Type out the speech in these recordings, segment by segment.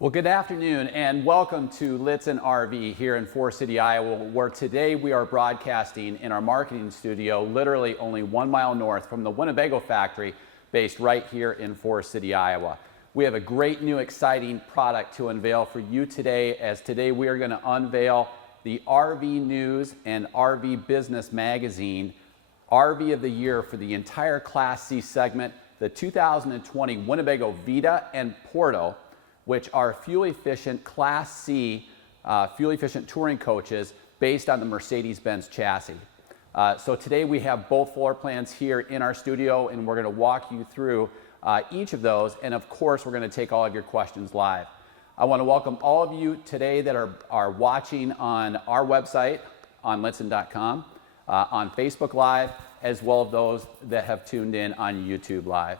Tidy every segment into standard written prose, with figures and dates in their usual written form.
Well, good afternoon and welcome to Lichtsinn RV here in Forest City, Iowa, where today we are broadcasting in our marketing studio, literally only 1 mile north from the Winnebago factory based right here in Forest City, Iowa. We have a great new exciting product to unveil for you today, as today we are going to unveil the RV News and RV Business Magazine RV of the Year for the entire Class C segment, the 2020 Winnebago Vita and Porto, which are fuel-efficient Class C, fuel-efficient touring coaches based on the Mercedes-Benz chassis. So today we have both floor plans here in our studio, and we're going to walk you through each of those, and of course we're going to take all of your questions live. I want to welcome all of you today that are watching on our website, on Lichtsinn.com, on Facebook Live, as well as those that have tuned in on YouTube Live.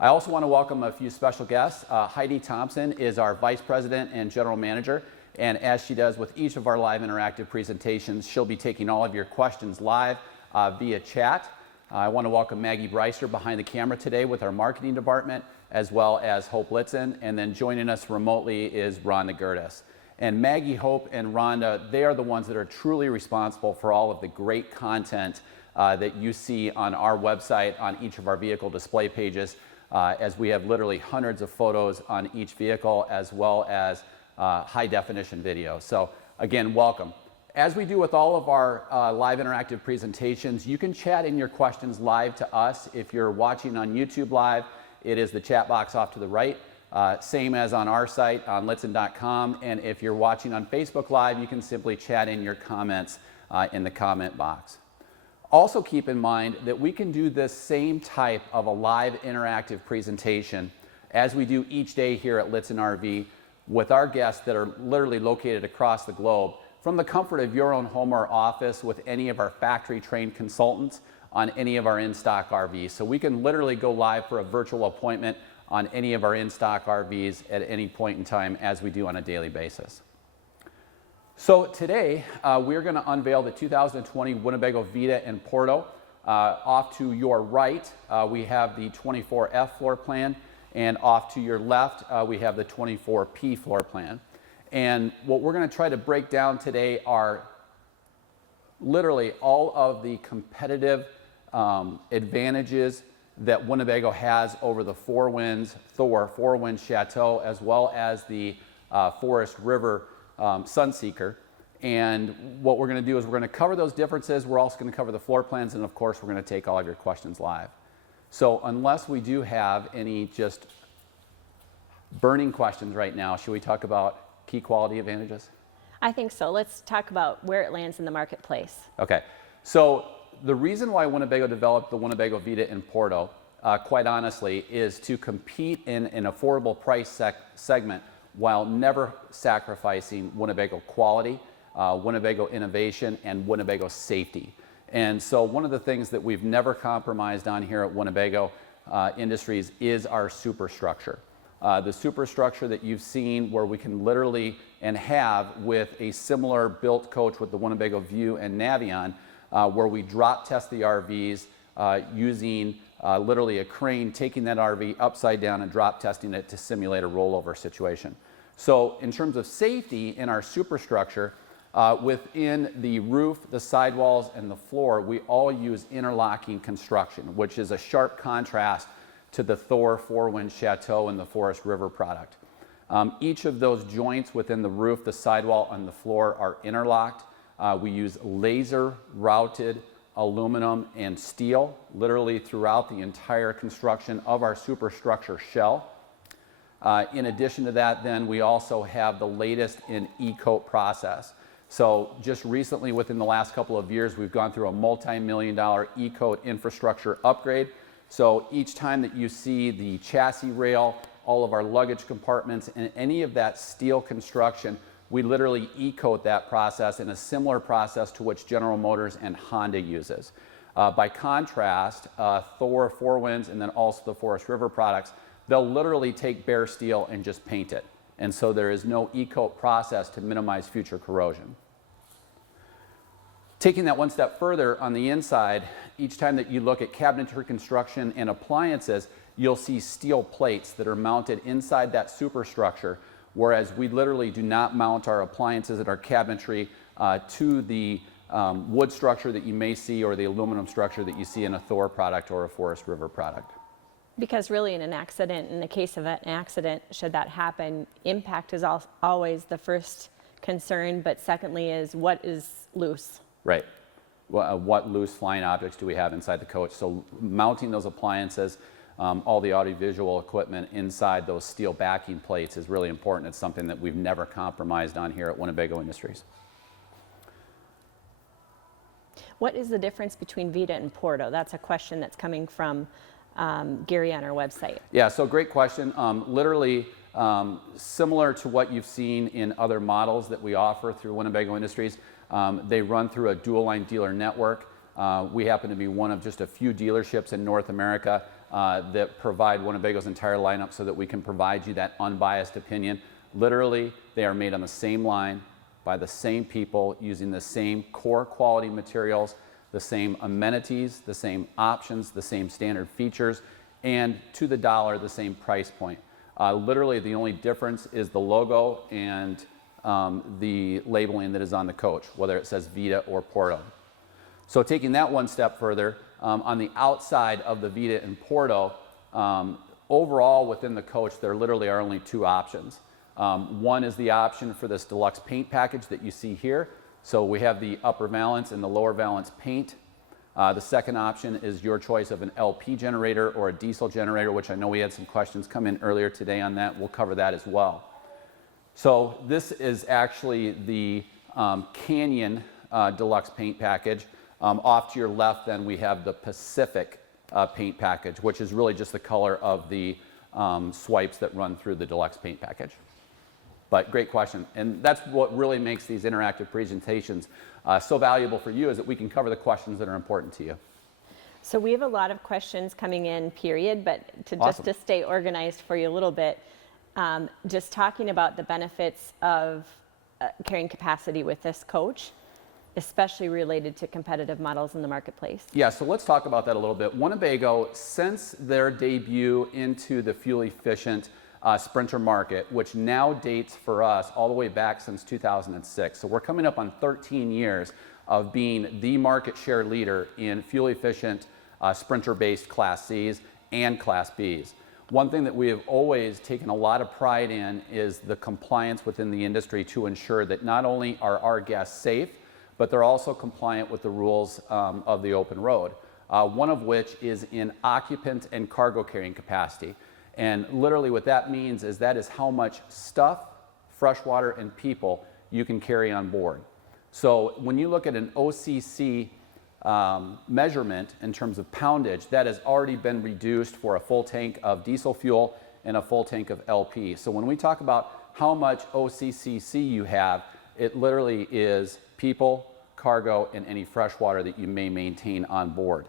I also want to welcome a few special guests. Heidi Thompson is our Vice President and General Manager, and as she does with each of our live interactive presentations, she'll be taking all of your questions live via chat. I want to welcome Maggie Breister behind the camera today with our marketing department, as well as Hope Litson, and then joining us remotely is Rhonda Gertis. And Maggie, Hope, and Rhonda, they are the ones that are truly responsible for all of the great content that you see on our website, on each of our vehicle display pages, as we have literally hundreds of photos on each vehicle, as well as high definition video. So again, welcome. As we do with all of our live interactive presentations, you can chat in your questions live to us. If you're watching on YouTube Live, it is the chat box off to the right, same as on our site on Lichtsinn.com. And if you're watching on Facebook Live, you can simply chat in your comments in the comment box. Also keep in mind that we can do this same type of a live interactive presentation as we do each day here at Lichtsinn RV with our guests that are literally located across the globe from the comfort of your own home or office with any of our factory trained consultants on any of our in-stock RVs. So we can literally go live for a virtual appointment on any of our in-stock RVs at any point in time, as we do on a daily basis. So today, we're going to unveil the 2020 Winnebago Vita and Porto. Off to your right, we have the 24F floor plan, and off to your left, we have the 24P floor plan. And what we're going to try to break down today are literally all of the competitive advantages that Winnebago has over the Four Winds Thor, Four Winds Chateau, as well as the Forest River Sunseeker. And what we're going to do is we're going to cover those differences. We're also going to cover the floor plans, and of course we're going to take all of your questions live. So unless we do have any just burning questions right now, should we talk about key quality advantages? I think so. Let's talk about where it lands in the marketplace. Okay, so the reason why Winnebago developed the Winnebago Vita and Porto, quite honestly, is to compete in an affordable price segment while never sacrificing Winnebago quality, Winnebago innovation, and Winnebago safety. And so one of the things that we've never compromised on here at Winnebago Industries is our superstructure. The superstructure that you've seen, where we can literally and have with a similar built coach with the Winnebago View and Navion, where we drop test the RVs using literally a crane, taking that RV upside down and drop testing it to simulate a rollover situation. So in terms of safety in our superstructure, within the roof, the sidewalls, and the floor, we all use interlocking construction, which is a sharp contrast to the Thor, Four Winds Chateau, and the Forest River product. Each of those joints within the roof, the sidewall, and the floor are interlocked. We use laser routed aluminum and steel literally throughout the entire construction of our superstructure shell. In addition to that, then, we also have the latest in e-coat process. So just recently, within the last couple of years, we've gone through a multi-million-dollar e-coat infrastructure upgrade. So each time that you see the chassis rail, all of our luggage compartments, and any of that steel construction, we literally e-coat that process in a similar process to which General Motors and Honda uses. By contrast, Thor, Four Winds, and then also the Forest River products, they'll literally take bare steel and just paint it. And so there is no e-coat process to minimize future corrosion. Taking that one step further on the inside, each time that you look at cabinetry construction and appliances, you'll see steel plates that are mounted inside that superstructure whereas we literally do not mount our appliances and our cabinetry to the wood structure that you may see or the aluminum structure that you see in a Thor product or a Forest River product. Because really in an accident, in the case of an accident, should that happen, impact is always the first concern, but secondly is what is loose. Right. What loose flying objects do we have inside the coach? So mounting those appliances, all the audiovisual equipment inside those steel backing plates is really important. It's something that we've never compromised on here at Winnebago Industries. What is the difference between Vita and Porto? That's a question that's coming from Gary on our website. Yeah, so great question. Literally similar to what you've seen in other models that we offer through Winnebago Industries. They run through a dual line dealer network. We happen to be one of just a few dealerships in North America that provide Winnebago's entire lineup so that we can provide you that unbiased opinion. Literally, they are made on the same line by the same people using the same core quality materials, the same amenities, the same options, the same standard features, and to the dollar, the same price point. Literally, the only difference is the logo and the labeling that is on the coach, whether it says Vita or Porto. So taking that one step further, on the outside of the Vita and Porto, overall within the coach, there literally are only two options. One is the option for this deluxe paint package that you see here. So we have the upper valance and the lower valance paint. The second option is your choice of an LP generator or a diesel generator, which I know we had some questions come in earlier today on that. We'll cover that as well. So this is actually the Canyon deluxe paint package. Off to your left then we have the Pacific paint package, which is really just the color of the swipes that run through the deluxe paint package. But great question, and that's what really makes these interactive presentations so valuable for you, is that we can cover the questions that are important to you. So we have a lot of questions coming in, period, but Awesome. just to stay organized for you a little bit, just talking about the benefits of carrying capacity with this coach, especially related to competitive models in the marketplace. Yeah, so let's talk about that a little bit. Winnebago, since their debut into the fuel-efficient Sprinter market, which now dates for us all the way back since 2006. So we're coming up on 13 years of being the market share leader in fuel-efficient Sprinter-based Class Cs and Class Bs. One thing that we have always taken a lot of pride in is the compliance within the industry to ensure that not only are our guests safe, but they're also compliant with the rules of the open road. One of which is in occupant and cargo carrying capacity. And literally what that means is that is how much stuff, freshwater, and people you can carry on board. So when you look at an OCC measurement in terms of poundage, that has already been reduced for a full tank of diesel fuel and a full tank of LP. So when we talk about how much OCCC you have, it literally is people, cargo, and any freshwater that you may maintain on board.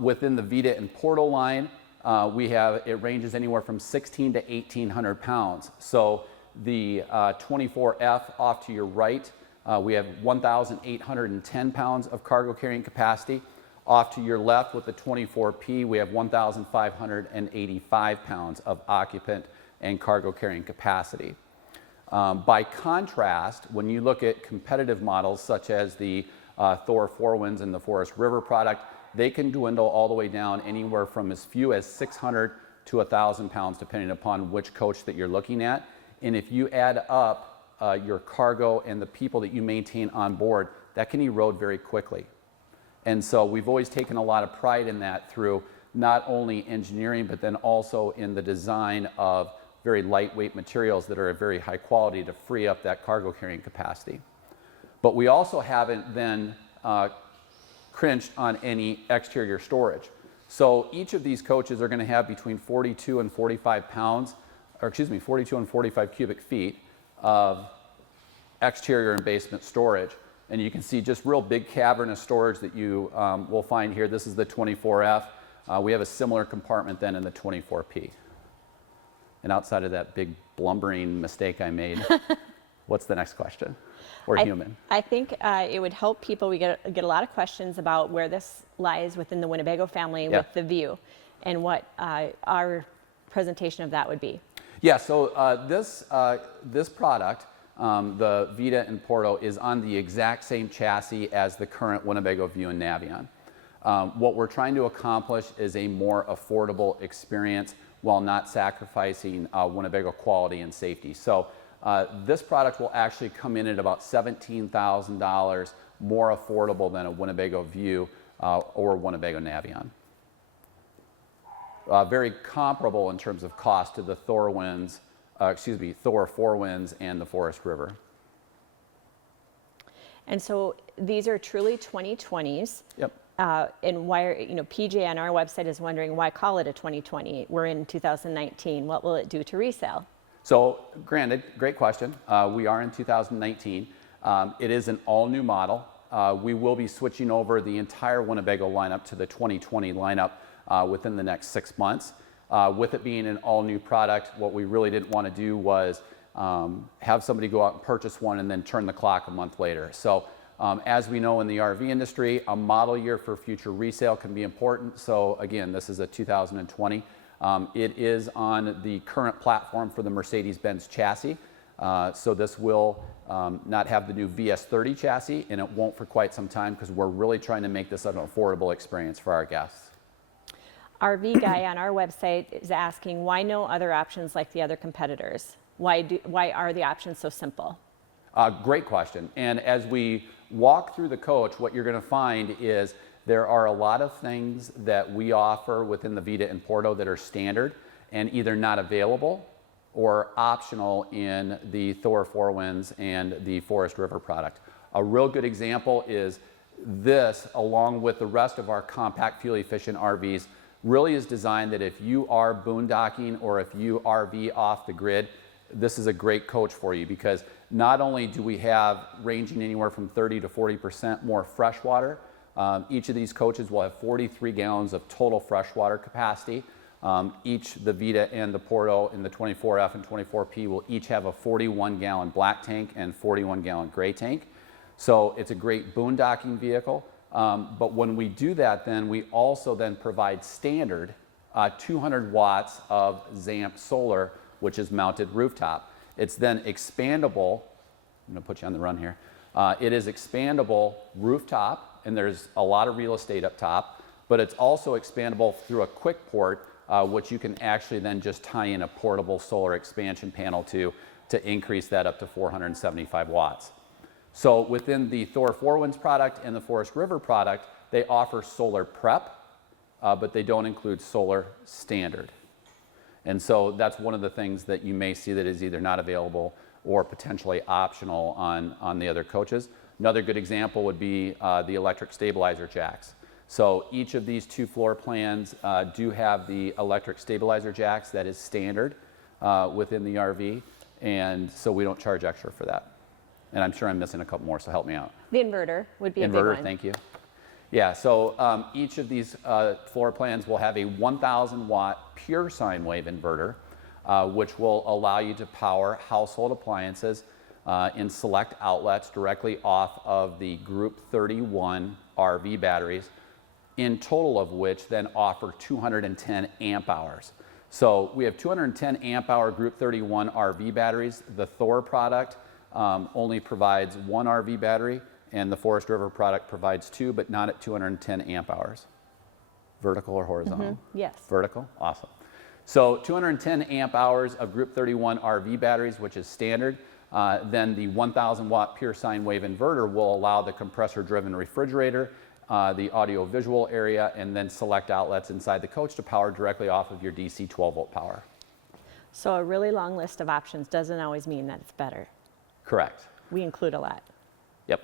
Within the Vita and Porto line, it ranges anywhere from 1,600 to 1,800 pounds. So the 24F off to your right, we have 1,810 pounds of cargo carrying capacity. Off to your left with the 24P, we have 1,585 pounds of occupant and cargo carrying capacity. By contrast, when you look at competitive models such as the Thor 4Winds and the Forest River product, they can dwindle all the way down anywhere from as few as 600 to 1,000 pounds, depending upon which coach that you're looking at. And if you add up your cargo and the people that you maintain on board, that can erode very quickly. And so we've always taken a lot of pride in that through not only engineering, but then also in the design of very lightweight materials that are of very high quality to free up that cargo carrying capacity. But we also haven't then crinched on any exterior storage. So each of these coaches are going to have between 42 and 45 pounds, or excuse me, 42 and 45 cubic feet of exterior and basement storage. And you can see just real big cavernous storage that you will find here. This is the 24F. We have a similar compartment then in the 24P. And outside of that big blumbering mistake I made, what's the next question? Or human? I think it would help people. We get a lot of questions about where this lies within the Winnebago family with the view, and what our presentation of that would be. Yeah, so this product, the Vita in Porto, is on the exact same chassis as the current Winnebago View and Navion. What we're trying to accomplish is a more affordable experience while not sacrificing Winnebago quality and safety. So this product will actually come in at about $17,000 more affordable than a Winnebago View or Winnebago Navion. Very comparable in terms of cost to the Thor 4 Winds and the Forest River. And so these are truly 2020s. Yep. And why, PJ on our website is wondering why call it a 2020? We're in 2019. What will it do to resale? So, granted, great question. We are in 2019. It is an all-new model. We will be switching over the entire Winnebago lineup to the 2020 lineup within the next 6 months. With it being an all-new product, what we really didn't want to do was have somebody go out and purchase one and then turn the clock a month later. So, as we know in the RV industry, a model year for future resale can be important. So again, this is a 2020. It is on the current platform for the Mercedes-Benz chassis. So this will not have the new VS30 chassis, and it won't for quite some time because we're really trying to make this an affordable experience for our guests. RV Guy on our website is asking why no other options like the other competitors? Why are the options so simple? Great question. And as we walk through the coach, what you're going to find is there are a lot of things that we offer within the Vita in Porto that are standard and either not available or optional in the Thor 4 Winds and the Forest River product. A real good example is this, along with the rest of our compact fuel-efficient RVs, really is designed that if you are boondocking or if you RV off the grid, this is a great coach for you because not only do we have ranging anywhere from 30 to 40% more fresh water, each of these coaches will have 43 gallons of total freshwater capacity. The Vita and the Porto and the 24F and 24P will each have a 41-gallon black tank and 41-gallon gray tank. So it's a great boondocking vehicle. But when we do that, then we also then provide standard 200 watts of ZAMP solar, which is mounted rooftop. It's then expandable. I'm going to put you on the run here. It is expandable rooftop, and there's a lot of real estate up top, but it's also expandable through a quick port, which you can actually then just tie in a portable solar expansion panel to increase that up to 475 watts. So within the Thor 4 Winds product and the Forest River product, they offer solar prep, but they don't include solar standard. And so that's one of the things that you may see that is either not available or potentially optional on the other coaches. Another good example would be the electric stabilizer jacks. So each of these two floor plans do have the electric stabilizer jacks that is standard within the RV, and so we don't charge extra for that. And I'm sure I'm missing a couple more, so help me out. The inverter would be a big one. Inverter, thank you. Yeah, so each of these floor plans will have a 1,000 watt pure sine wave inverter, which will allow you to power household appliances in select outlets directly off of the Group 31 RV batteries, in total of which then offer 210 amp hours. So we have 210 amp hour Group 31 RV batteries. The Thor product only provides one RV battery, and the Forest River product provides two, but not at 210 amp hours. Vertical or horizontal? Mm-hmm. Yes. Vertical? Awesome. So 210 amp hours of Group 31 RV batteries, which is standard. Then the 1,000 watt pure sine wave inverter will allow the compressor driven refrigerator, the audio visual area, and then select outlets inside the coach to power directly off of your DC 12 volt power. So a really long list of options doesn't always mean that it's better. Correct. We include a lot. Yep.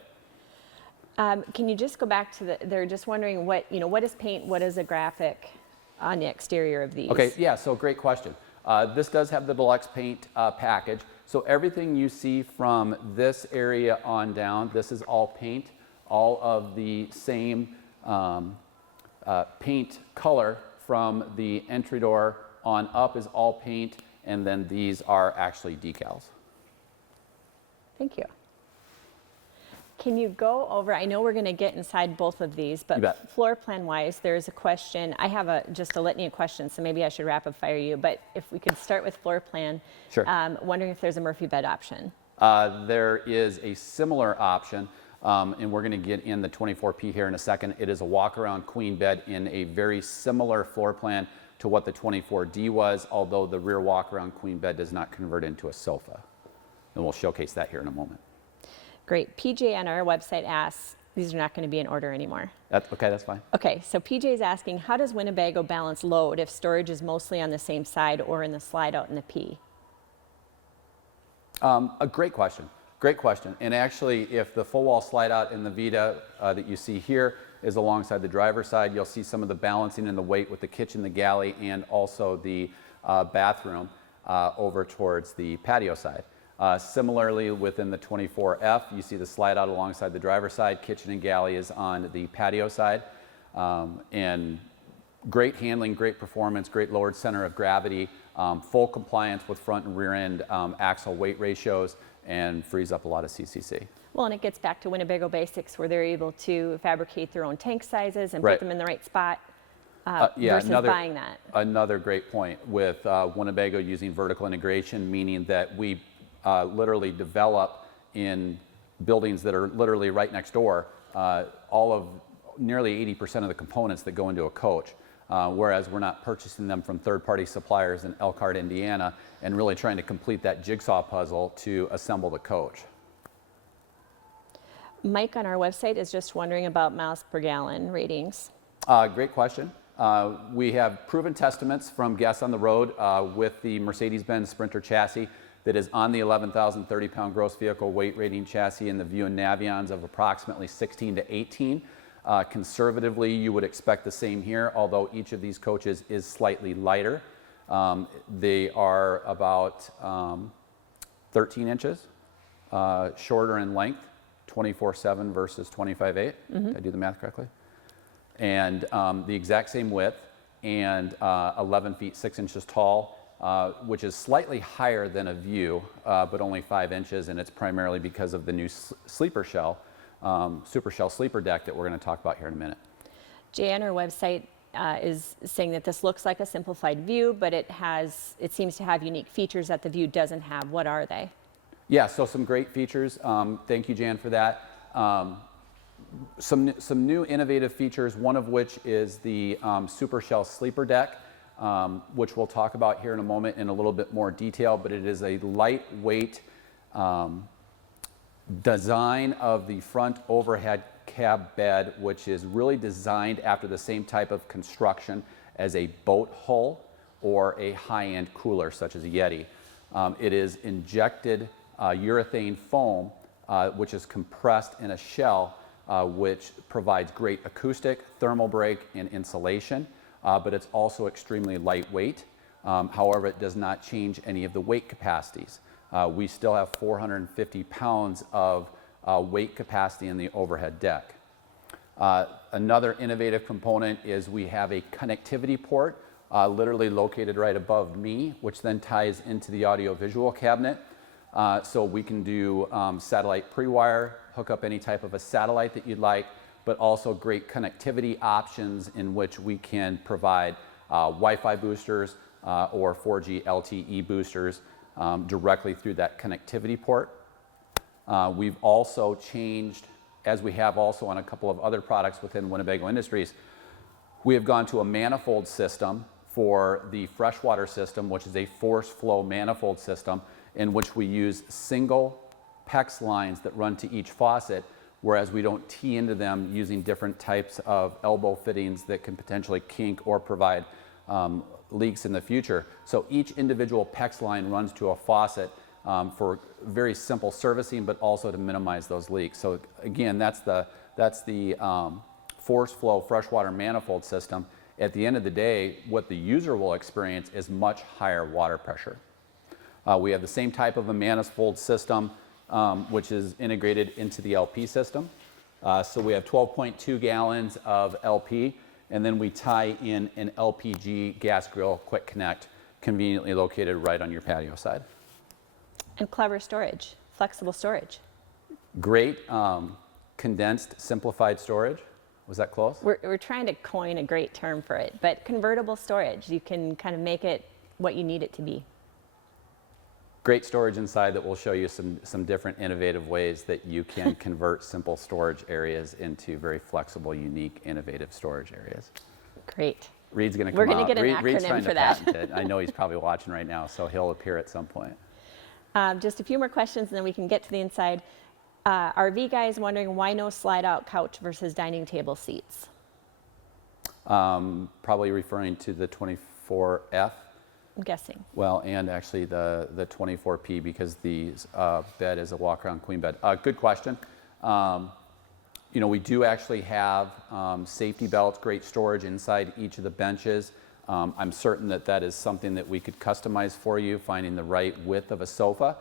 Can you just go back to they're just wondering what is paint, what is a graphic on the exterior of these? Okay, yeah, so great question. This does have the deluxe paint package. So everything you see from this area on down, this is all paint. All of the same paint color from the entry door on up is all paint, and then these are actually decals. Thank you. Can you go over, I know we're going to get inside both of these, You but bet. floor plan wise, there's a question. I have just a litany of questions, so maybe I should rapid fire you. But if we could start with floor plan, Sure. Wondering if there's a Murphy bed option. There is a similar option, and we're going to get in the 24P here in a second. It is a walk-around queen bed in a very similar floor plan to what the 24D was, although the rear walk-around queen bed does not convert into a sofa. And we'll showcase that here in a moment. Great. PJ on our website asks, these are not going to be in order anymore. Okay, that's fine. Okay, so PJ is asking, how does Winnebago balance load if storage is mostly on the same side or in the slide out in the P? A great question. Great question. And actually, if the full wall slide out in the Vita that you see here is alongside the driver's side, you'll see some of the balancing and the weight with the kitchen, the galley, and also the bathroom over towards the patio side. Similarly, within the 24F, you see the slide out alongside the driver's side. Kitchen and galley is on the patio side. And great handling, great performance, great lowered center of gravity, full compliance with front and rear end axle weight ratios, and frees up a lot of CCC. Well, and it gets back to Winnebago basics where they're able to fabricate their own tank sizes and Right. put them in the right spot Yeah, versus buying that. Another great point with Winnebago using vertical integration, meaning that we literally develop in buildings that are literally right next door all of nearly 80% of the components that go into a coach, whereas we're not purchasing them from third-party suppliers in Elkhart, Indiana, and really trying to complete that jigsaw puzzle to assemble the coach. Mike on our website is just wondering about miles per gallon ratings. Great question. We have proven testaments from guests on the road with the Mercedes-Benz Sprinter chassis that is on the 11,030 pound gross vehicle weight rating chassis in the View and Navions of approximately 16 to 18. Conservatively, you would expect the same here, although each of these coaches is slightly lighter. They are about 13 inches shorter in length, 24/7 versus 25/8. Did I do the math correctly? And the exact same width, and 11 feet 6 inches tall, which is slightly higher than a View, but only 5 inches, and it's primarily because of the new sleeper shell, super shell sleeper deck that we're going to talk about here in a minute. Jay on our website is saying that this looks like a simplified View, but it seems to have unique features that the View doesn't have. What are they? Yeah, so some great features. Thank you, Jan, for that. Some new innovative features, one of which is the super shell sleeper deck, which we'll talk about here in a moment in a little bit more detail, but it is a lightweight design of the front overhead cab bed, which is really designed after the same type of construction as a boat hull or a high-end cooler such as a Yeti. It is injected urethane foam, which is compressed in a shell, which provides great acoustic, thermal break, and insulation, but it's also extremely lightweight. However, it does not change any of the weight capacities. We still have 450 pounds of weight capacity in the overhead deck. Another innovative component is we have a connectivity port literally located right above me, which then ties into the audio-visual cabinet. So we can do satellite pre-wire, hook up any type of a satellite that you'd like, but also great connectivity options in which we can provide Wi-Fi boosters or 4G LTE boosters directly through that connectivity port. We've also changed, as we have also on a couple of other products within Winnebago Industries, we have gone to a manifold system for the Freshwater system, which is a force flow manifold system in which we use single PEX lines that run to each faucet, whereas we don't tee into them using different types of elbow fittings that can potentially kink or provide leaks in the future. So each individual PEX line runs to a faucet for very simple servicing, but also to minimize those leaks. So again, that's the force flow freshwater manifold system. At the end of the day, what the user will experience is much higher water pressure. We have the same type of a manifold system, which is integrated into the LP system. So we have 12.2 gallons of LP, and then we tie in an LPG gas grill quick connect, conveniently located right on your patio side. And clever storage, flexible storage. Great. condensed simplified storage. Was that close? We're trying to coin a great term for it, but convertible storage. You can kind of make it what you need it to be. Great storage inside that will show you some different innovative ways that you can convert simple storage areas into very flexible, unique, innovative storage areas. Great. Reed's going to come We're going out. to get an Reed's acronym trying for to that. patent it. I know he's probably watching right now, so he'll appear at some point. Just a few more questions, and then we can get to the inside. RV guy is wondering why no slide-out couch versus dining table seats. Probably referring to the 24F. I'm guessing. Well, and actually the 24P, because the bed is a walk-around queen bed. Good question. You know, we do actually have safety belts, great storage inside each of the benches. I'm certain that that is something that we could customize for you, finding the right width of a sofa.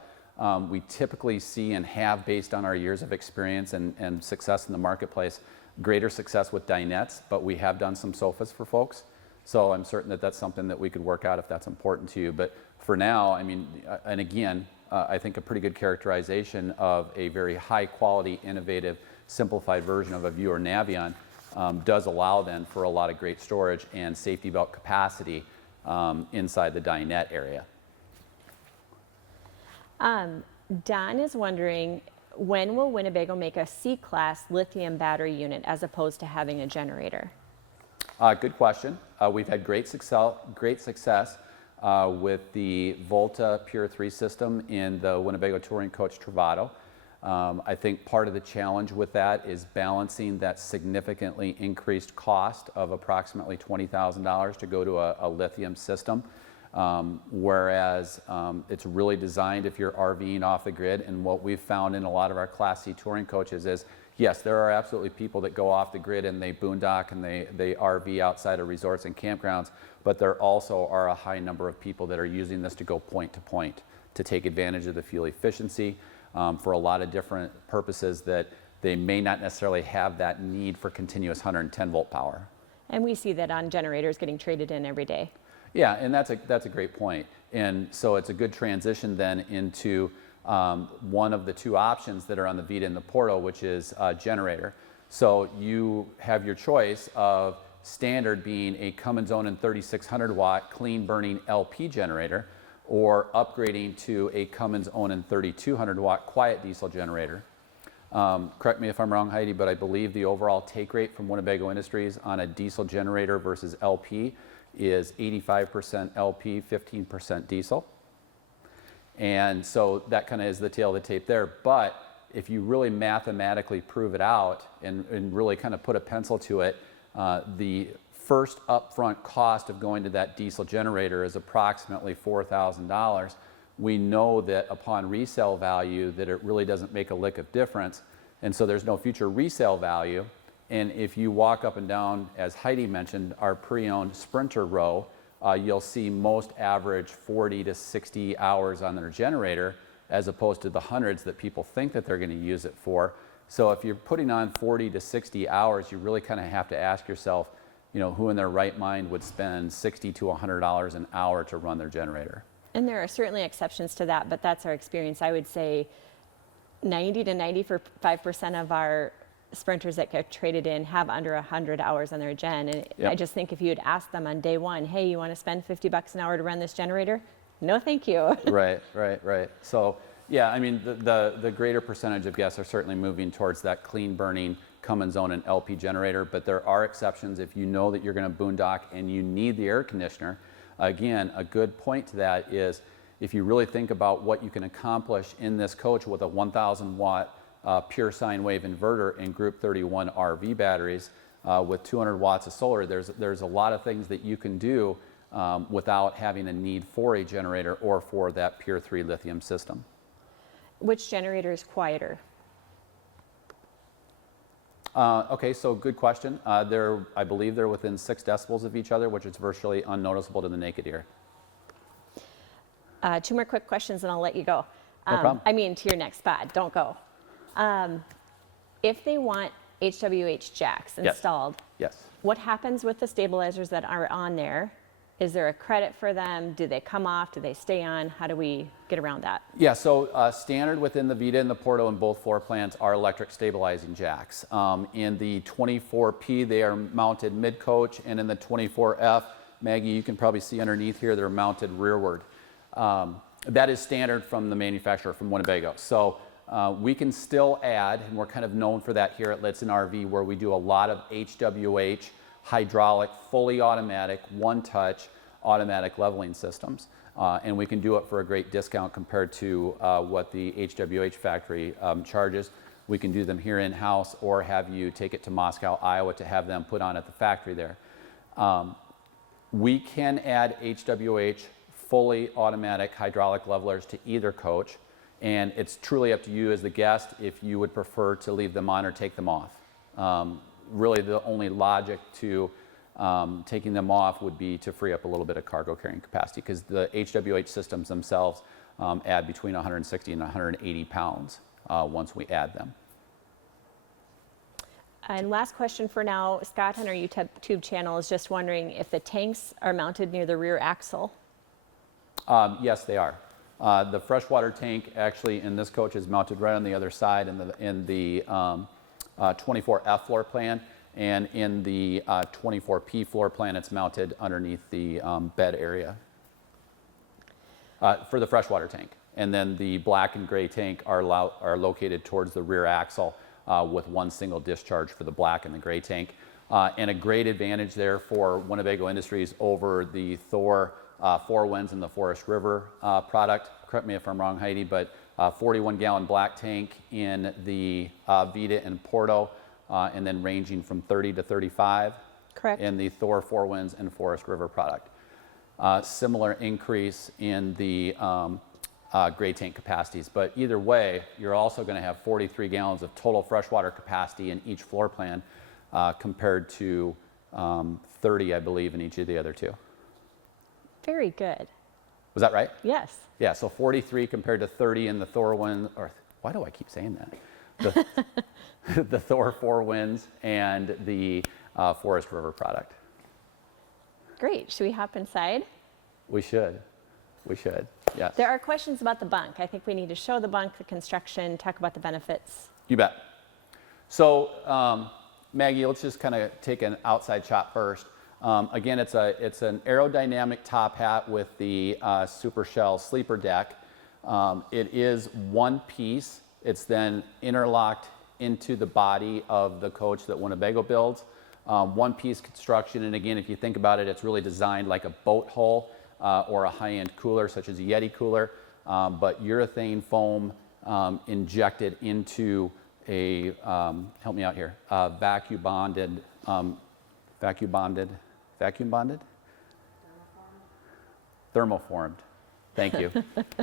We typically see and have, based on our years of experience and success in the marketplace, greater success with dinettes, but we have done some sofas for folks. So I'm certain that that's something that we could work out if that's important to you. But for now, I mean, and again, I think a pretty good characterization of a very high quality, innovative, simplified version of a View or Navion does allow then for a lot of great storage and safety belt capacity inside the dinette area. Don is wondering, when will Winnebago make a C-class lithium battery unit as opposed to having a generator? Good question. We've had great success with the Volta Pure 3 system in the Winnebago Touring Coach Travato. I think part of the challenge with that is balancing that significantly increased cost of approximately $20,000 to go to a lithium system, whereas it's really designed if you're RVing off the grid. And what we've found in a lot of our Class C touring coaches is, yes, there are absolutely people that go off the grid and they boondock and they RV outside of resorts and campgrounds, but there also are a high number of people that are using this to go point to point to take advantage of the fuel efficiency for a lot of different purposes that they may not necessarily have that need for continuous 110 volt power. And we see that on generators getting traded in every day. Yeah, and that's a great point. And so it's a good transition then into one of the two options that are on the Vita and the Porto, which is a generator. So you have your choice of standard being a Cummins Onan 3600 watt clean burning LP generator, or upgrading to a Cummins Onan 3200 watt quiet diesel generator. Correct me if I'm wrong, Heidi, but I believe the overall take rate from Winnebago Industries on a diesel generator versus LP is 85% LP, 15% diesel. And so that kind of is the tail of the tape there. But if you really mathematically prove it out and really kind of put a pencil to it, the first upfront cost of going to that diesel generator is approximately $4,000. We know that upon resale value that it really doesn't make a lick of difference. And so there's no future resale value. And if you walk up and down, as Heidi mentioned, our pre-owned Sprinter row, you'll see most average 40 to 60 hours on their generator, as opposed to the hundreds that people think that they're going to use it for. So if you're putting on 40 to 60 hours, you really kind of have to ask yourself, you know, who in their right mind would spend $60 to $100 an hour to run their generator? And there are certainly exceptions to that, but that's our experience. I would say 90 to 95% of our Sprinters that get traded in have under 100 hours on their gen. And Yep. I just think if you had asked them on day one, hey, you want to spend $50 an hour to run this generator? No, thank you. Right. So yeah, I mean, the greater percentage of guests are certainly moving towards that clean burning Cummins Onan LP generator, but there are exceptions if you know that you're going to boondock and you need the air conditioner. Again, a good point to that is if you really think about what you can accomplish in this coach with a 1,000 watt pure sine wave inverter and Group 31 RV batteries with 200 watts of solar, there's a lot of things that you can do without having a need for a generator or for that Pure 3 lithium system. Which generator is quieter? Okay, so good question. I believe they're within 6 decibels of each other, which is virtually unnoticeable to the naked ear. 2 more quick questions and I'll let you go. No problem. I mean, to your next spot, don't go. If they want HWH jacks installed, Yes. what happens with the stabilizers that are on there Is there a credit for them? Do they come off? Do they stay on? How do we get around that? Yeah, so standard within the Vita and the Porto in both floor plans are electric stabilizing jacks. In the 24P, they are mounted mid-coach, and in the 24F, Maggie, you can probably see underneath here, they're mounted rearward. That is standard from the manufacturer, from Winnebago. So we can still add, and we're kind of known for that here at Lichtsinn RV, where we do a lot of HWH, hydraulic, fully automatic, one-touch automatic leveling systems. And we can do it for a great discount compared to what the HWH factory charges. We can do them here in-house or have you take it to Moscow, Iowa to have them put on at the factory there. We can add HWH fully automatic hydraulic levelers to either coach, and it's truly up to you as the guest if you would prefer to leave them on or take them off. Really the only logic to taking them off would be to free up a little bit of cargo carrying capacity, because the HWH systems themselves add between 160 and 180 pounds once we add them. And last question for now, Scott on our YouTube channel is just wondering if the tanks are mounted near the rear axle. Yes, they are. The freshwater tank actually in this coach is mounted right on the other side in the 24F floor plan, and in the 24P floor plan it's mounted underneath the bed area for the freshwater tank. And then the black and gray tank are located towards the rear axle with one single discharge for the black and the gray tank. And a great advantage there for Winnebago Industries over the Thor Four Winds and the Forest River product. Correct me if I'm wrong, Heidi, but 41-gallon black tank in the Vita and Porto, and then ranging from 30 to 35. Correct. In the Thor Four Winds and Forest River product. Similar increase in the gray tank capacities, but either way, you're also going to have 43 gallons of total freshwater capacity in each floor plan compared to 30, I believe, in each of the other two. Very good. Was that right? Yes. Yeah, so 43 compared to 30 in the Thor Wind, or why do I keep saying that? The Thor Four Winds and the Forest River product. Great. Should we hop inside? We should. We should, yes. There are questions about the bunk. I think we need to show the bunk, the construction, talk about the benefits. You bet. So, Maggie, let's just kind of take an outside shot first. Again, it's an aerodynamic top hat with the Super Shell sleeper deck. It is one piece. It's then interlocked into the body of the coach that Winnebago builds. One piece construction, and again, if you think about it, it's really designed like a boat hull or a high-end cooler such as a Yeti cooler, but urethane foam injected into a, help me out here, vacuum bonded, thermoformed. Thank you.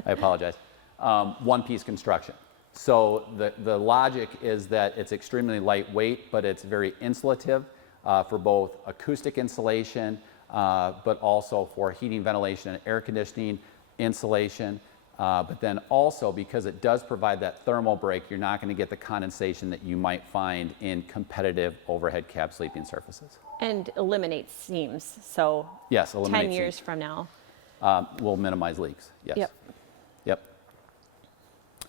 I apologize. One-piece construction. So the logic is that it's extremely lightweight, but it's very insulative for both acoustic insulation, but also for heating, ventilation, and air conditioning insulation. But then also, because it does provide that thermal break, you're not going to get the condensation that you might find in competitive overhead cab sleeping surfaces. And eliminate seams. So yes, 10 years from now. We'll minimize leaks. Yes. Yep. Yep.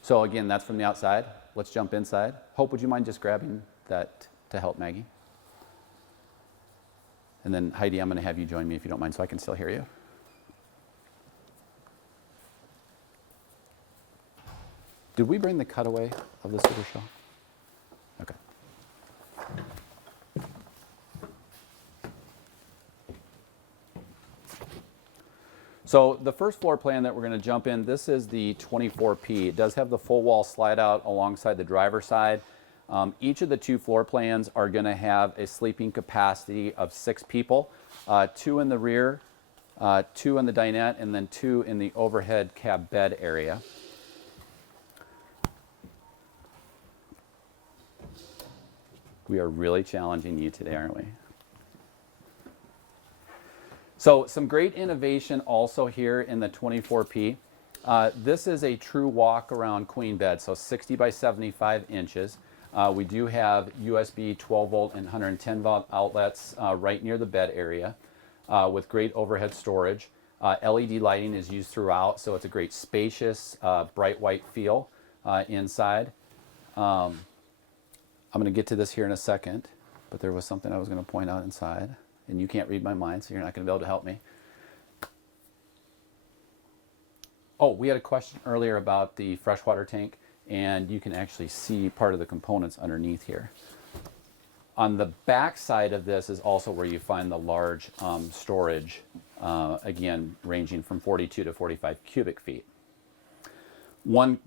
So again, that's from the outside. Let's jump inside. Hope, would you mind just grabbing that to help Maggie? And then Heidi, I'm going to have you join me if you don't mind, so I can still hear you. Did we bring the cutaway of the Super Shell? Okay. So the first floor plan that we're going to jump in, this is the 24P. It does have the full wall slide out alongside the driver's side. Each of the two floor plans are going to have a sleeping capacity of 6 people, 2 in the rear, 2 in the dinette, and then 2 in the overhead cab bed area. We are really challenging you today, aren't we? So some great innovation also here in the 24P. This is a true walk-around queen bed, so 60 by 75 inches. We do have USB 12 volt and 110 volt outlets right near the bed area. with great overhead storage. LED lighting is used throughout, so it's a great spacious, bright white feel inside. I'm going to get to this here in a second, but there was something I was going to point out inside, and you can't read my mind, so you're not going to be able to help me. Oh, we had a question earlier about the freshwater tank, and you can actually see part of the components underneath here. On the back side of this is also where you find the large storage, again, ranging from 42 to 45 cubic feet. One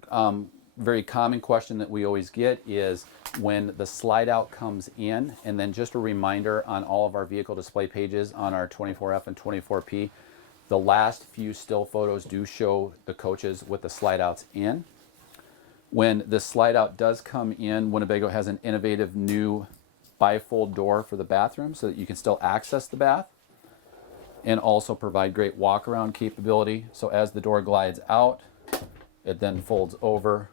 very common question that we always get is when the slide out comes in, and then just a reminder on all of our vehicle display pages on our 24F and 24P, the last few still photos do show the coaches with the slide outs in. When the slide out does come in, Winnebago has an innovative new bifold door for the bathroom so that you can still access the bath and also provide great walk around capability. So as the door glides out, it then folds over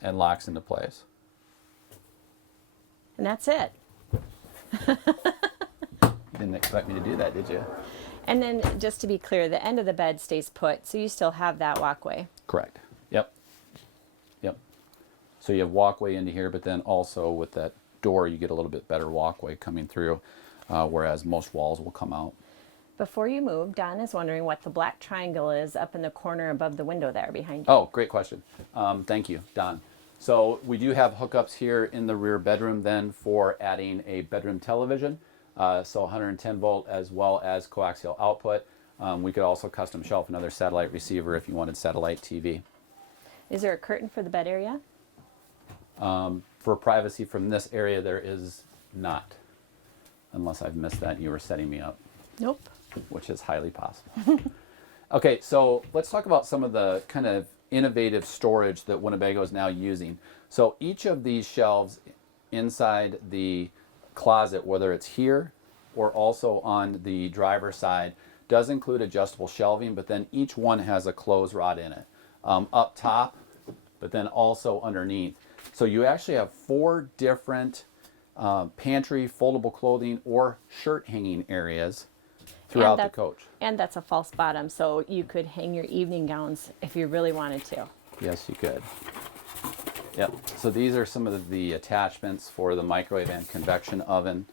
and locks into place. And that's it. You didn't expect me to do that, did you? And then just to be clear, the end of the bed stays put, so you still have that walkway. Correct. Yep. Yep. So you have walkway into here, but then also with that door, you get a little bit better walkway coming through, whereas most walls will come out. Before you move, Don is wondering what the black triangle is up in the corner above the window there behind you. Oh, great question. Thank you, Don. So we do have hookups here in the rear bedroom then for adding a bedroom television. So 110 volt as well as coaxial output. We could also custom shelf another satellite receiver if you wanted satellite TV. Is there a curtain for the bed area? For privacy from this area, there is not, unless I've missed that and you were setting me up. Nope. Which is highly possible. Okay, so let's talk about some of the kind of innovative storage that Winnebago is now using. So each of these shelves inside the closet, whether it's here or also on the driver's side, does include adjustable shelving, but then each one has a close rod in it. Up top, but then also underneath. So you actually have 4 different pantry, foldable clothing, or shirt hanging areas throughout the coach. And that's a false bottom, so you could hang your evening gowns if you really wanted to. Yes, you could. Yep. So these are some of the attachments for the microwave and convection oven.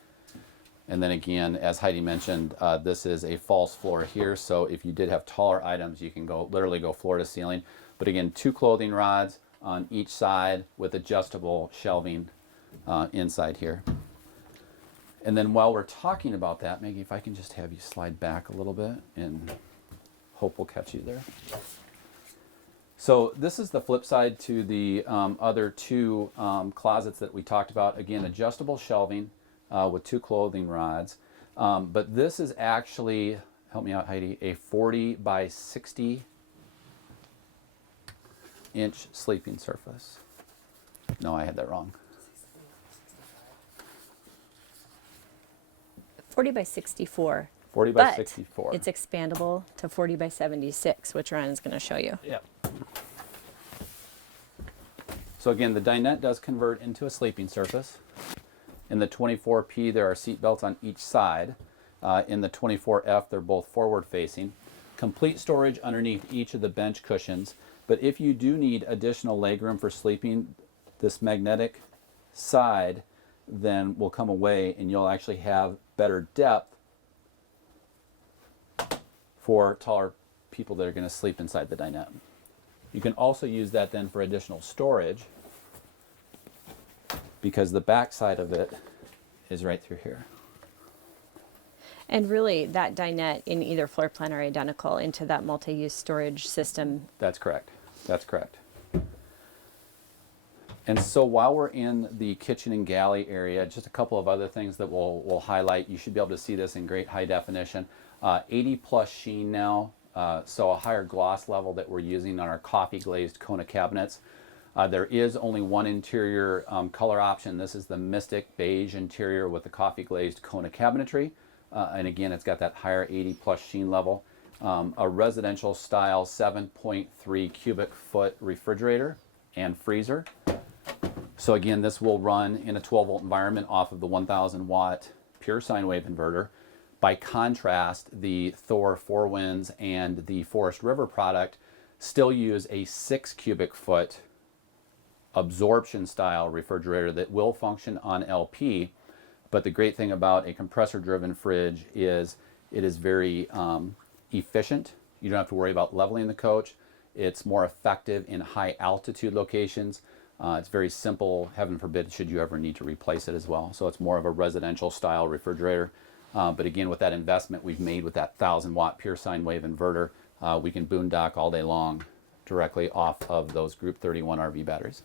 And then again, as Heidi mentioned, this is a false floor here. So if you did have taller items, you can literally go floor to ceiling. But again, 2 clothing rods on each side with adjustable shelving inside here. And then while we're talking about that, Maggie, if I can just have you slide back a little bit and hope we'll catch you there. So this is the flip side to the other 2 closets that we talked about. Again, adjustable shelving with 2 clothing rods. But this is actually, help me out Heidi, a 40 by 60 inch sleeping surface. No, I had that wrong. 40 by 64. 40 by but 64. It's expandable to 40 by 76, which Ryan is going to show you. Yep. So again, the dinette does convert into a sleeping surface. In the 24P, there are seat belts on each side. In the 24F, they're both forward facing. Complete storage underneath each of the bench cushions. But if you do need additional legroom for sleeping, this magnetic side then will come away and you'll actually have better depth for taller people that are going to sleep inside the dinette. You can also use that then for additional storage because the back side of it is right through here. And really, that dinette in either floor plan are identical into that multi-use storage system. That's correct. That's correct. And so while we're in the kitchen and galley area, just a couple of other things that we'll highlight. You should be able to see this in great high definition. 80 plus sheen now, so a higher gloss level that we're using on our coffee glazed Kona cabinets. There is only one interior color option. This is the Mystic Beige interior with the coffee glazed Kona cabinetry. And again, it's got that higher 80 plus sheen level. A residential style 7.3 cubic foot refrigerator and freezer. So again, this will run in a 12 volt environment off of the 1000 watt pure sine wave inverter. By contrast, the Thor 4 Winds and the Forest River product still use a 6 cubic foot absorption style refrigerator that will function on LP. But the great thing about a compressor driven fridge is it is very efficient. You don't have to worry about leveling the coach. It's more effective in high altitude locations. It's very simple. Heaven forbid should you ever need to replace it as well. So it's more of a residential style refrigerator. But again, with that investment we've made with that 1,000-watt pure sine wave inverter, we can boondock all day long directly off of those Group 31 RV batteries.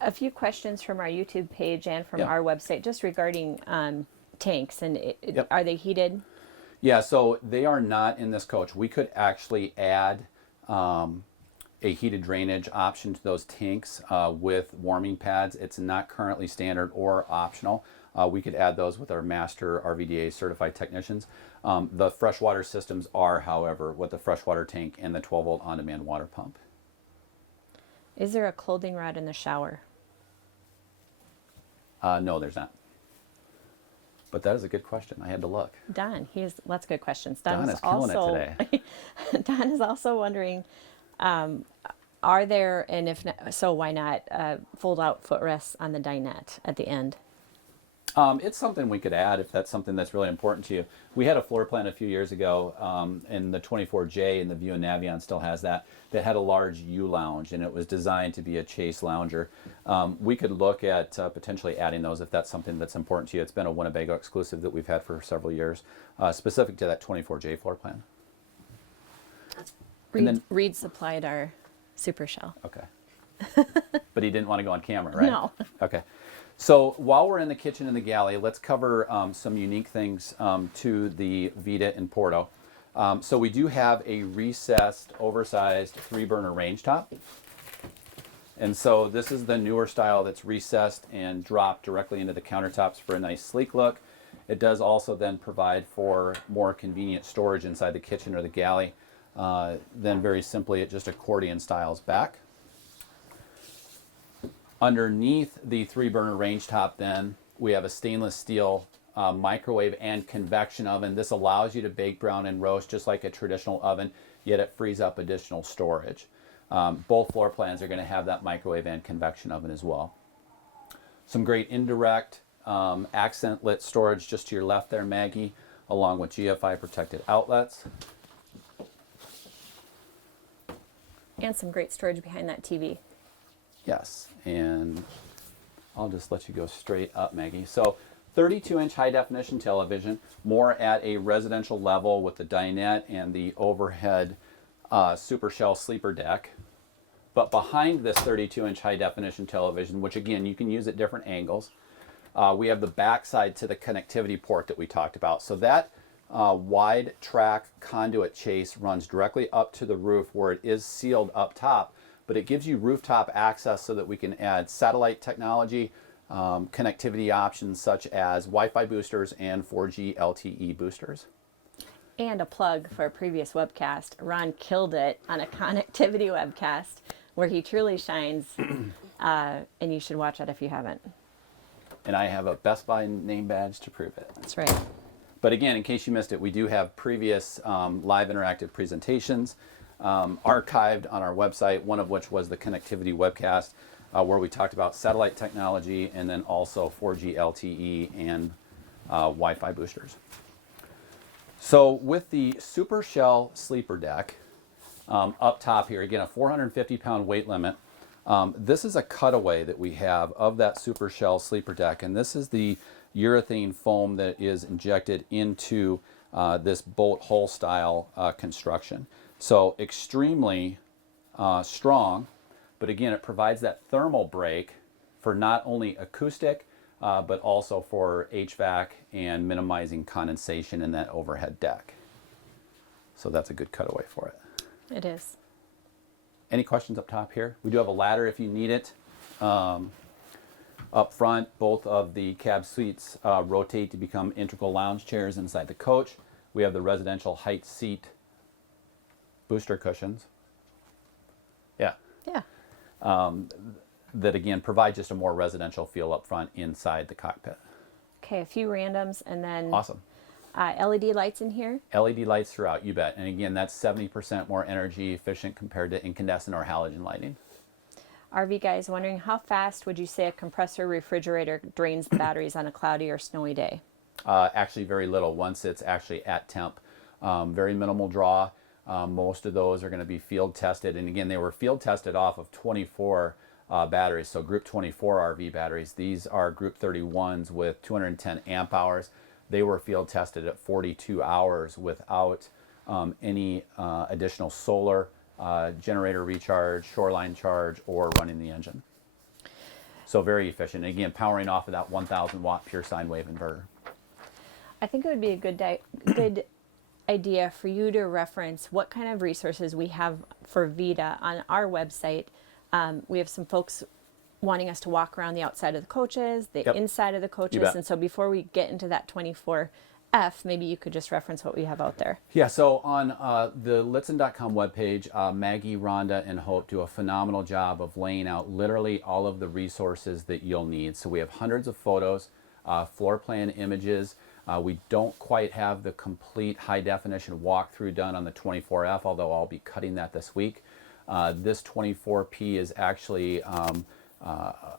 A few questions from our YouTube page and from Yeah. our website just regarding tanks. And Yep. are they heated? Yeah, so they are not in this coach. We could actually add a heated drainage option to those tanks with warming pads. It's not currently standard or optional. We could add those with our master RVDA certified technicians. The freshwater systems are, however, with the freshwater tank and the 12-volt on-demand water pump. Is there a clothing rod in the shower? No, there's not. But that is a good question. I had to look. Don, lots of good questions. Don is killing it today. Don is also wondering, are there, and if not, so why not, fold out footrests on the dinette at the end? It's something we could add if that's something that's really important to you. We had a floor plan a few years ago, and the 24J and the View and Navion still has that had a large U lounge, and it was designed to be a chase lounger. We could look at potentially adding those if that's something that's important to you. It's been a Winnebago exclusive that we've had for several years, specific to that 24J floor plan. Reed supplied our super shell. Okay. But he didn't want to go on camera, right? No. Okay. So while we're in the kitchen and the galley, let's cover some unique things to the Vita in Porto. So we do have a recessed, oversized 3-burner range top. And so this is the newer style that's recessed and dropped directly into the countertops for a nice sleek look. It does also then provide for more convenient storage inside the kitchen or the galley. Then very simply, it just accordion styles back. Underneath the 3-burner range top then, we have a stainless steel microwave and convection oven. This allows you to bake, brown, and roast just like a traditional oven, yet it frees up additional storage. Both floor plans are going to have that microwave and convection oven as well. Some great indirect accent lit storage just to your left there, Maggie, along with GFI protected outlets. And some great storage behind that TV. Yes, and I'll just let you go straight up, Maggie. So 32-inch high-definition television, more at a residential level with the dinette and the overhead super shell sleeper deck. But behind this 32-inch high-definition television, which again, you can use at different angles, we have the backside to the connectivity port that we talked about. So that wide track conduit chase runs directly up to the roof where it is sealed up top, but it gives you rooftop access so that we can add satellite technology, connectivity options such as Wi-Fi boosters and 4G LTE boosters. And a plug for a previous webcast. Ron killed it on a connectivity webcast where he truly shines, and you should watch that if you haven't. And I have a Best Buy name badge to prove it. That's right. But again, in case you missed it, we do have previous live interactive presentations archived on our website, one of which was the connectivity webcast, where we talked about satellite technology and then also 4G LTE and Wi-Fi boosters. So with the Super Shell sleeper deck up top here, again, a 450-pound weight limit. This is a cutaway that we have of that Super Shell sleeper deck, and this is the urethane foam that is injected into this bolt hole style construction. So extremely strong, but again, it provides that thermal break for not only acoustic, but also for HVAC and minimizing condensation in that overhead deck. So that's a good cutaway for it. It is. Any questions up top here? We do have a ladder if you need it. Up front, both of the cab seats rotate to become integral lounge chairs inside the coach. We have the residential height seat booster cushions. Yeah. Yeah. That again provide just a more residential feel up front inside the cockpit. Okay, a few randoms and then Awesome. LED lights in here. LED lights throughout, you bet. And again, that's 70% more energy efficient compared to incandescent or halogen lighting. RV guys wondering, how fast would you say a compressor refrigerator drains the batteries on a cloudy or snowy day? Actually, very little once it's actually at temp. Very minimal draw. Most of those are going to be field tested. And again, they were field tested off of 24 batteries, so Group 24 RV batteries. These are Group 31s with 210 amp hours. They were field tested at 42 hours without any additional solar, generator recharge, shoreline charge, or running the engine. So very efficient. And again, powering off of that 1,000 watt pure sine wave inverter. I think it would be a good idea for you to reference what kind of resources we have for Vita on our website. We have some folks wanting us to walk around the outside of the coaches, the Yep. inside of the coaches. And so before we get into that 24F, maybe you could just reference what we have out there. Yeah, so on the Lichtsinn.com webpage, Maggie, Rhonda, and Hope do a phenomenal job of laying out literally all of the resources that you'll need. So we have hundreds of photos, floor plan images. We don't quite have the complete high definition walkthrough done on the 24F, although I'll be cutting that this week. This 24P is actually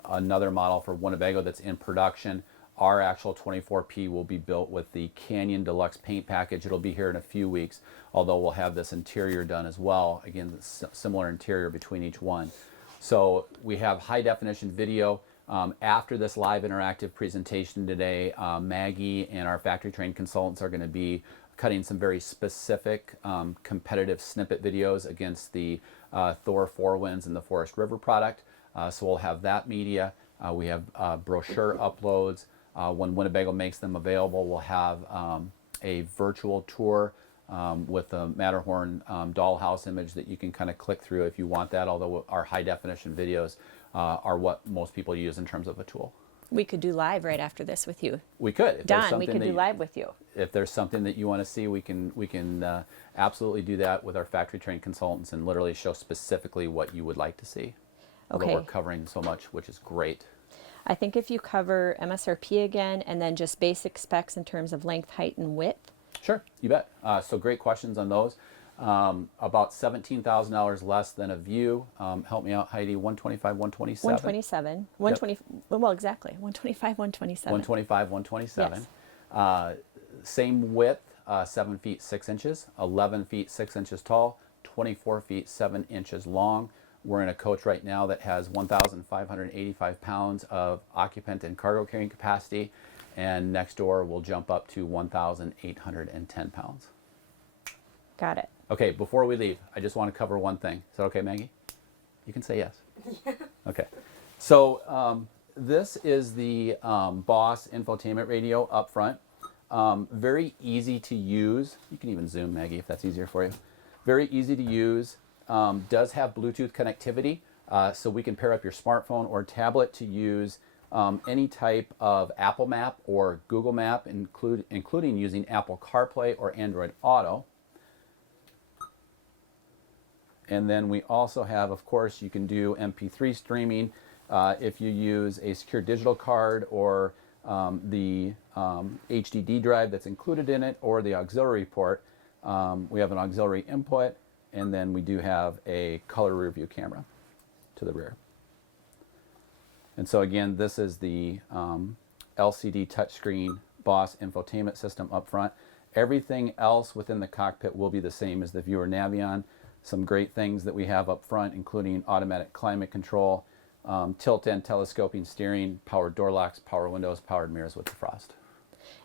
another model for Winnebago that's in production. Our actual 24P will be built with the Canyon Deluxe paint package. It'll be here in a few weeks, although we'll have this interior done as well. Again, similar interior between each one. So we have high definition video. After this live interactive presentation today, Maggie and our factory trained consultants are going to be cutting some very specific competitive snippet videos against the Thor 4 Winds and the Forest River product. So we'll have that media. We have brochure uploads. When Winnebago makes them available, we'll have a virtual tour with a Matterhorn dollhouse image that you can kind of click through if you want that, although our high definition videos are what most people use in terms of a tool. We could do live right after this with you. We could. Don, we could do live with you. If there's something that you want to see, we can absolutely do that with our factory trained consultants and literally show specifically what you would like to see. Okay. Although we're covering so much, which is great. I think if you cover MSRP again and then just basic specs in terms of length, height, and width. Sure, you bet. So great questions on those. About $17,000 less than a View. Help me out, Heidi. 125, 127. 127. 120. Yep. Well, exactly. 125, 127. 125, 127. Yes. Same width, 7 feet 6 inches, 11 feet 6 inches tall, 24 feet 7 inches long. We're in a coach right now that has 1,585 pounds of occupant and cargo carrying capacity, and next door will jump up to 1,810 pounds. Got it. Okay, before we leave, I just want to cover one thing. Is that okay, Maggie? You can say yes. Yeah. Okay. So this is the Boss infotainment radio up front. Very easy to use. You can even zoom, Maggie, if that's easier for you. Very easy to use. Does have Bluetooth connectivity, so we can pair up your smartphone or tablet to use any type of Apple Map or Google Map, including using Apple CarPlay or Android Auto. And then we also have, of course, you can do MP3 streaming if you use a secure digital card or the HDD drive that's included in it, or the auxiliary port. We have an auxiliary input, and then we do have a color rear view camera to the rear. And so again, this is the LCD touchscreen Boss infotainment system up front. Everything else within the cockpit will be the same as the Viewer Navion. Some great things that we have up front, including automatic climate control, tilt and telescoping steering, powered door locks, power windows, powered mirrors with defrost.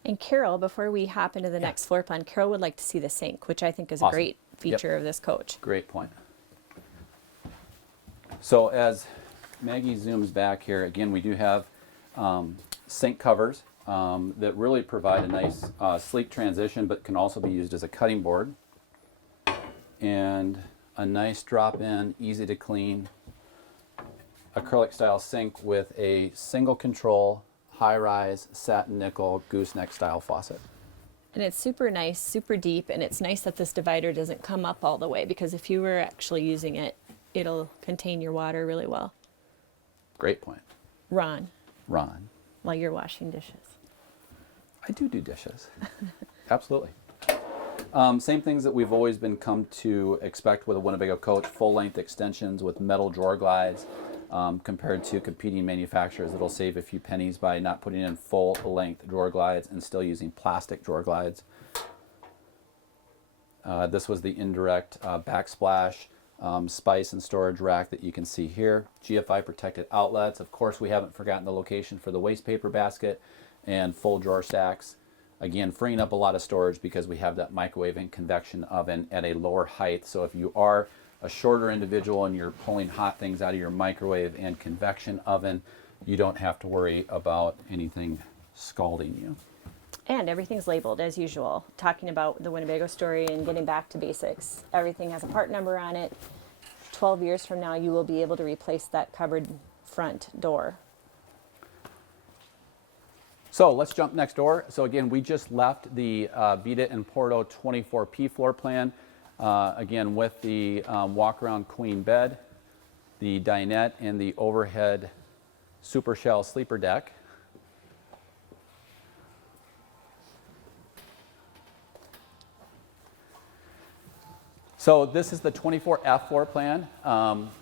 And Carol, before we hop into the next floor plan, Carol would like to see the sink, which I think is a great feature of this coach. Great point. So as Maggie zooms back here, again, we do have sink covers that really provide a nice sleek transition, but can also be used as a cutting board. And a nice drop-in, easy to clean acrylic style sink with a single control, high-rise, satin nickel, gooseneck style faucet. And it's super nice, super deep, and it's nice that this divider doesn't come up all the way, because if you were actually using it, it'll contain your water really well. Great point. Ron. Ron. While you're washing dishes. I do dishes. Absolutely. Same things that we've always been come to expect with a Winnebago coach, full-length extensions with metal drawer glides, compared to competing manufacturers that'll save a few pennies by not putting in full-length drawer glides and still using plastic drawer glides. This was the indirect backsplash spice and storage rack that you can see here. GFI protected outlets. Of course, we haven't forgotten the location for the waste paper basket and full drawer stacks. Again, freeing up a lot of storage because we have that microwave and convection oven at a lower height. So if you are a shorter individual and you're pulling hot things out of your microwave and convection oven, you don't have to worry about anything scalding you. And everything's labeled as usual. Talking about the Winnebago story and getting back to basics. Everything has a part number on it. 12 years from now, you will be able to replace that cupboard front door. So let's jump next door. So again, we just left the Vita and Porto 24P floor plan. Again, with the walk-around queen bed, the dinette, and the overhead super shell sleeper deck. So this is the 24F floor plan.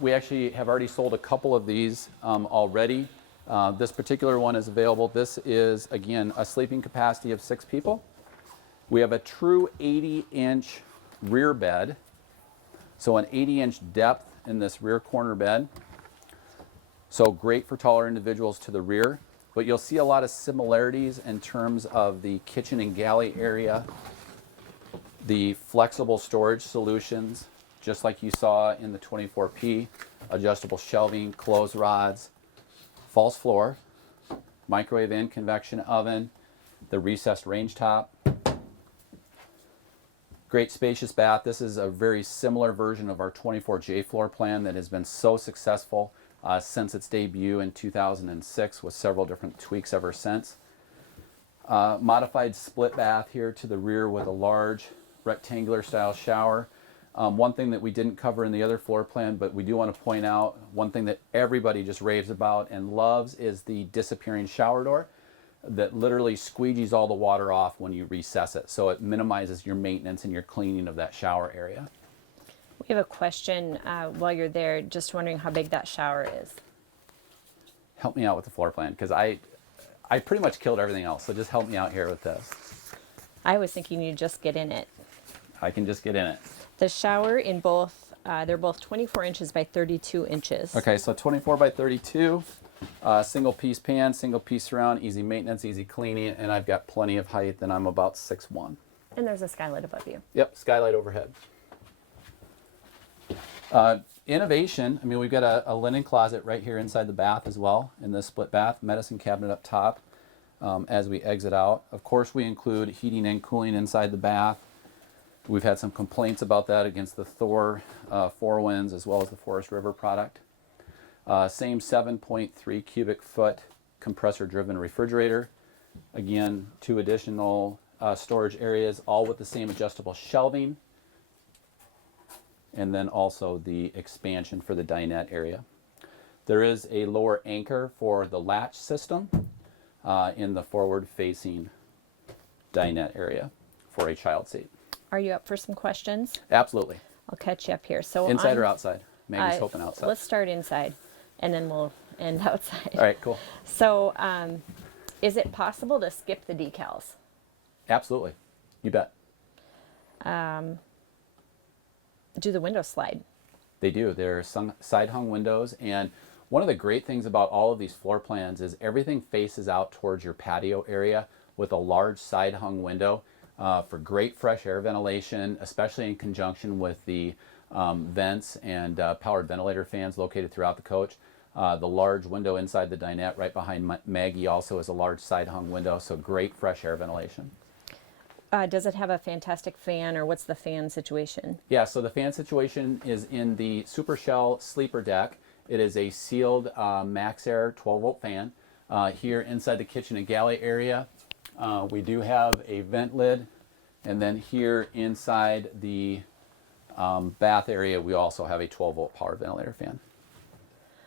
We actually have already sold a couple of these already. This particular one is available. This is, again, a sleeping capacity of 6 people. We have a true 80-inch rear bed. So an 80-inch depth in this rear corner bed. So great for taller individuals to the rear. But you'll see a lot of similarities in terms of the kitchen and galley area, the flexible storage solutions, just like you saw in the 24P, adjustable shelving, clothes rods, false floor, microwave and convection oven, the recessed range top. Great spacious bath. This is a very similar version of our 24J floor plan that has been so successful since its debut in 2006 with several different tweaks ever since. Modified split bath here to the rear with a large rectangular style shower. One thing that we didn't cover in the other floor plan, but we do want to point out, one thing that everybody just raves about and loves is the disappearing shower door that literally squeegees all the water off when you recess it. So it minimizes your maintenance and your cleaning of that shower area. We have a question while you're there, just wondering how big that shower is. Help me out with the floor plan, because I pretty much killed everything else, so just help me out here with this. I was thinking you'd just get in it. I can just get in it. The shower in both, they're both 24 inches by 32 inches. Okay, so 24 by 32, single piece pan, single piece surround, easy maintenance, easy cleaning, and I've got plenty of height, and I'm about 6'1". And there's a skylight above you. Yep, skylight overhead. Innovation, I mean, we've got a linen closet right here inside the bath as well, in this split bath, medicine cabinet up top as we exit out. Of course, we include heating and cooling inside the bath. We've had some complaints about that against the Thor 4 Winds as well as the Forest River product. Same 7.3 cubic foot compressor driven refrigerator. Again, 2 additional storage areas, all with the same adjustable shelving. And then also the expansion for the dinette area. There is a lower anchor for the latch system in the forward facing dinette area for a child seat. Are you up for some questions? Absolutely. I'll catch you up here. So inside or outside? Maggie's hoping outside. Let's start inside, and then we'll end outside. All right, cool. So is it possible to skip the decals? Absolutely. You bet. Do the windows slide? They do. They're side hung windows, and one of the great things about all of these floor plans is everything faces out towards your patio area with a large side hung window. For great fresh air ventilation, especially in conjunction with the vents and powered ventilator fans located throughout the coach. The large window inside the dinette right behind Maggie also is a large side hung window, so great fresh air ventilation. Does it have a fantastic fan, or what's the fan situation? Yeah, so the fan situation is in the Super Shell sleeper deck. It is a sealed max air 12-volt fan. Here inside the kitchen and galley area, we do have a vent lid, and then here inside the bath area, we also have a 12-volt power ventilator fan.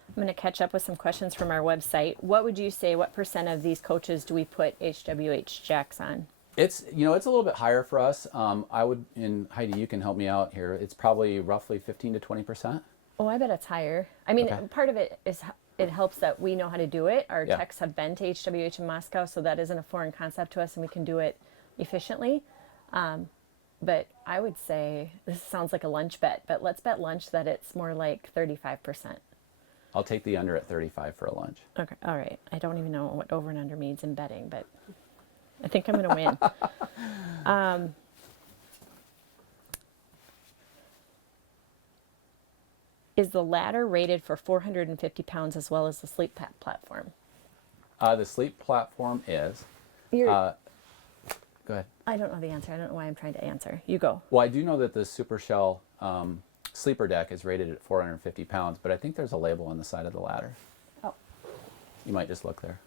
I'm going to catch up with some questions from our website. What would you say, what % of these coaches do we put HWH jacks on? It's a little bit higher for us. I would, and Heidi, you can help me out here. It's probably roughly 15 to 20%. Oh, I bet it's higher. I mean, Okay. part of it is it helps that we know how to do it. Our Yeah. techs have been to HWH in Moscow, so that isn't a foreign concept to us, and we can do it efficiently. But I would say, this sounds like a lunch bet, but let's bet lunch that it's more like 35%. I'll take the under at 35 for a lunch. Okay, all right. I don't even know what over and under means in betting, but I think I'm going to win. Is the ladder rated for 450 pounds as well as the sleep platform? The sleep platform is. You're, Go ahead. I don't know the answer. I don't know why I'm trying to answer. You go. Well, I do know that the Super Shell sleeper deck is rated at 450 pounds, but I think there's a label on the side of the ladder. Oh, You might just look there.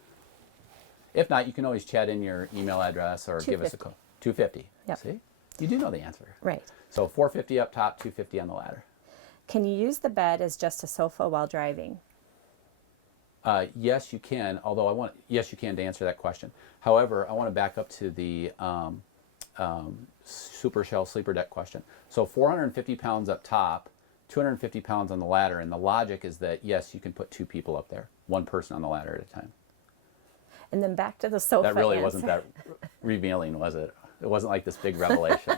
If not, you can always chat in your email address or give us a call. 250. Yep. See? You do know the answer. right. So 450 up top, 250 on the ladder. Can you use the bed as just a sofa while driving? Yes, you can. Although yes, you can to answer that question. However, I want to back up to the Super Shell sleeper deck question. So 450 pounds up top, 250 pounds on the ladder, and the logic is that yes, you can put 2 people up there, 1 person on the ladder at a time. And then back to the sofa. That really answer. wasn't that revealing, was it? It wasn't like this big revelation.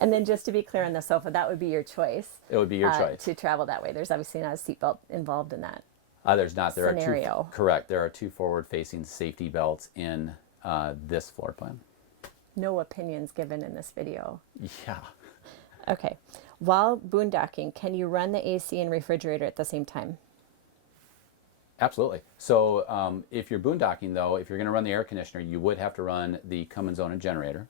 And then just to be clear on the sofa, that would be your choice. It would be your choice. To travel that way. There's obviously not a seatbelt involved in that. There's not. There Scenario. are 2. Correct. There are 2 forward-facing safety belts in this floor plan. No opinions given in this video. Yeah. Okay. While boondocking, can you run the AC and refrigerator at the same time? Absolutely. So if you're boondocking, though, if you're going to run the air conditioner, you would have to run the Cummins own generator.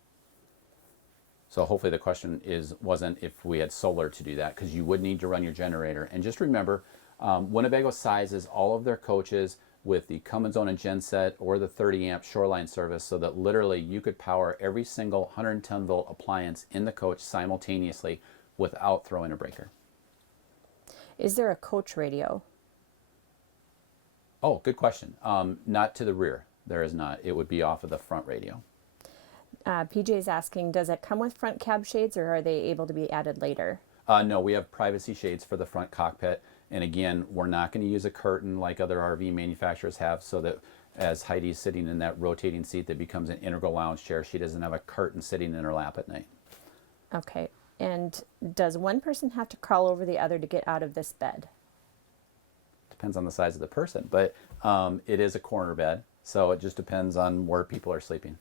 So hopefully the question wasn't if we had solar to do that, because you would need to run your generator. And just remember, Winnebago sizes all of their coaches with the Cummins own genset or the 30 amp shoreline service, so that literally you could power every single 110 volt appliance in the coach simultaneously without throwing a breaker. Is there a coach radio? Oh, good question. Not to the rear. There is not. It would be off of the front radio. PJ's asking, does it come with front cab shades or are they able to be added later? No, we have privacy shades for the front cockpit. And again, we're not going to use a curtain like other RV manufacturers have, so that as Heidi's sitting in that rotating seat that becomes an integral lounge chair, she doesn't have a curtain sitting in her lap at night. Okay. And does one person have to crawl over the other to get out of this bed? Depends on the size of the person, but it is a corner bed, so it just depends on where people are sleeping.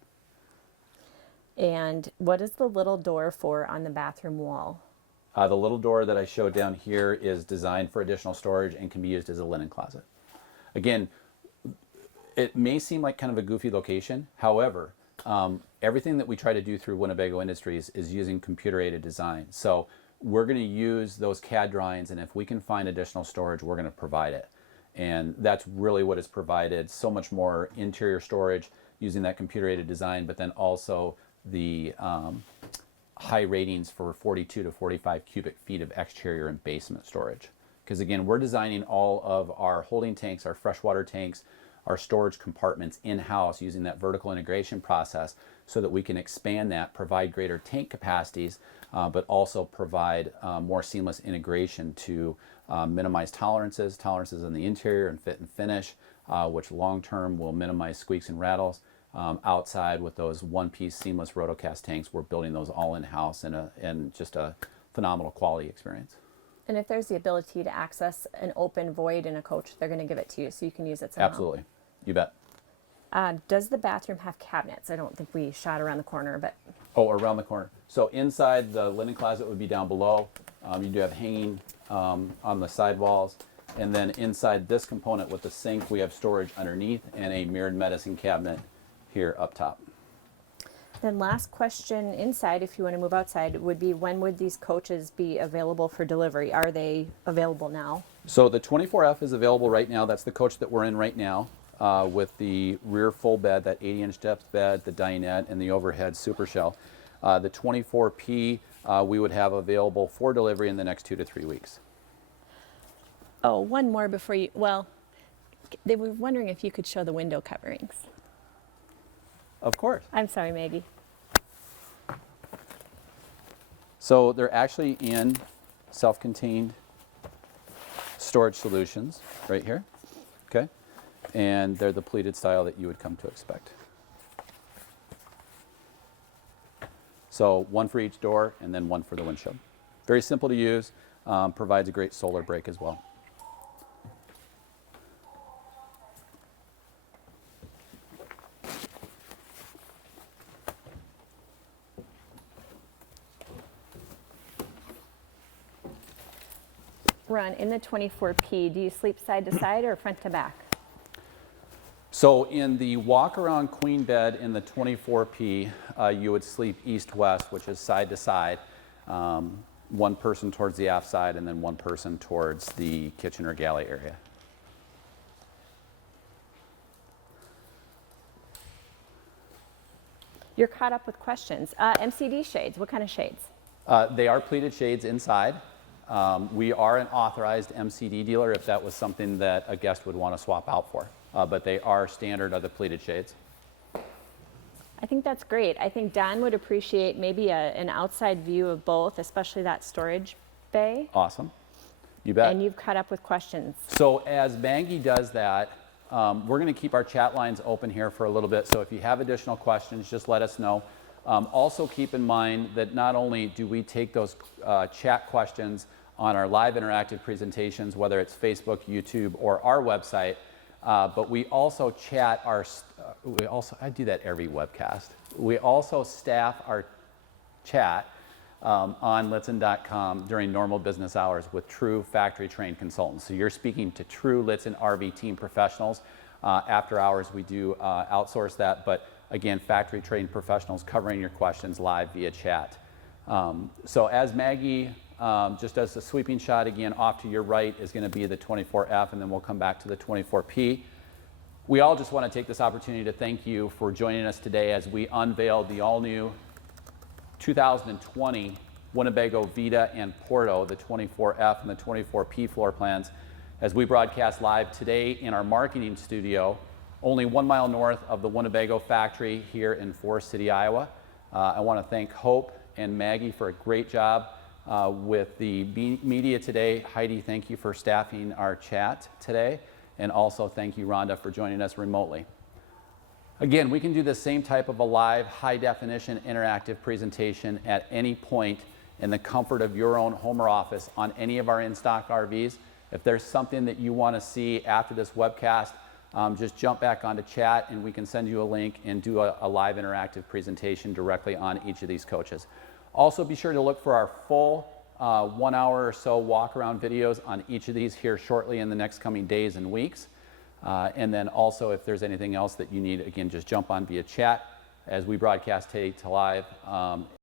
And what is the little door for on the bathroom wall? The little door that I showed down here is designed for additional storage and can be used as a linen closet. Again, it may seem like kind of a goofy location. However, everything that we try to do through Winnebago Industries is using computer-aided design. So we're going to use those CAD drawings, and if we can find additional storage, we're going to provide it. And that's really what is provided. So much more interior storage using that computer-aided design, but then also the high ratings for 42 to 45 cubic feet of exterior and basement storage. Because again, we're designing all of our holding tanks, our freshwater tanks, our storage compartments in-house using that vertical integration process, so that we can expand that, provide greater tank capacities, but also provide more seamless integration to minimize tolerances in the interior and fit and finish, which long-term will minimize squeaks and rattles. Outside with those one-piece seamless rotocast tanks, we're building those all in-house and just a phenomenal quality experience. And if there's the ability to access an open void in a coach, they're going to give it to you so you can use it somehow. Absolutely. You bet. Does the bathroom have cabinets? I don't think we shot around the corner, but... Oh, around the corner. So inside, the linen closet would be down below. You do have hanging on the side walls. And then inside this component with the sink, we have storage underneath and a mirrored medicine cabinet here up top. Then last question inside, if you want to move outside, would be when would these coaches be available for delivery? Are they available now? So the 24F is available right now. That's the coach that we're in right now, with the rear full bed, that 80-inch depth bed, the dinette, and the overhead super shell. The 24P we would have available for delivery in the next 2 to 3 weeks. Oh, one more before you... Well, they were wondering if you could show the window coverings. Of course. I'm sorry, Maggie. So they're actually in self-contained storage solutions right here, okay? And they're the pleated style that you would come to expect. So one for each door and then one for the windshield. Very simple to use, provides a great solar break as well. Ron, in the 24P, do you sleep side to side or front to back? So in the walk-around queen bed in the 24P, you would sleep east-west, which is side to side. One person towards the aft side and then one person towards the kitchen or galley area. You're caught up with questions. MCD shades, what kind of shades? They are pleated shades inside. We are an authorized MCD dealer if that was something that a guest would want to swap out for. But they are standard of the pleated shades. I think that's great. I think Don would appreciate maybe an outside view of both, especially that storage bay. Awesome. You bet. And you've caught up with questions. So as Maggie does that, we're going to keep our chat lines open here for a little bit. So if you have additional questions, just let us know. Also keep in mind that not only do we take those chat questions on our live interactive presentations, whether it's Facebook, YouTube, or our website, but we also chat our, I do that every webcast. We also staff our chat on Lichtsinn.com during normal business hours with true factory trained consultants. So you're speaking to true Lichtsinn RV team professionals. After hours, we do outsource that, but again, factory trained professionals covering your questions live via chat. So as Maggie just does the sweeping shot again, off to your right is going to be the 24F, and then we'll come back to the 24P. We all just want to take this opportunity to thank you for joining us today as we unveiled the all-new 2020 Winnebago Vita and Porto, the 24F and the 24P floor plans, as we broadcast live today in our marketing studio, only 1 mile north of the Winnebago factory here in Forest City, Iowa. I want to thank Hope and Maggie for a great job with the media today. Heidi, thank you for staffing our chat today. And also thank you, Rhonda, for joining us remotely. Again, we can do the same type of a live, high-definition, interactive presentation at any point in the comfort of your own home or office on any of our in-stock RVs. If there's something that you want to see after this webcast, just jump back onto chat and we can send you a link and do a live interactive presentation directly on each of these coaches. Also, be sure to look for our full 1 hour or so walk-around videos on each of these here shortly in the next coming days and weeks. And then also, if there's anything else that you need, again, just jump on via chat as we broadcast today to live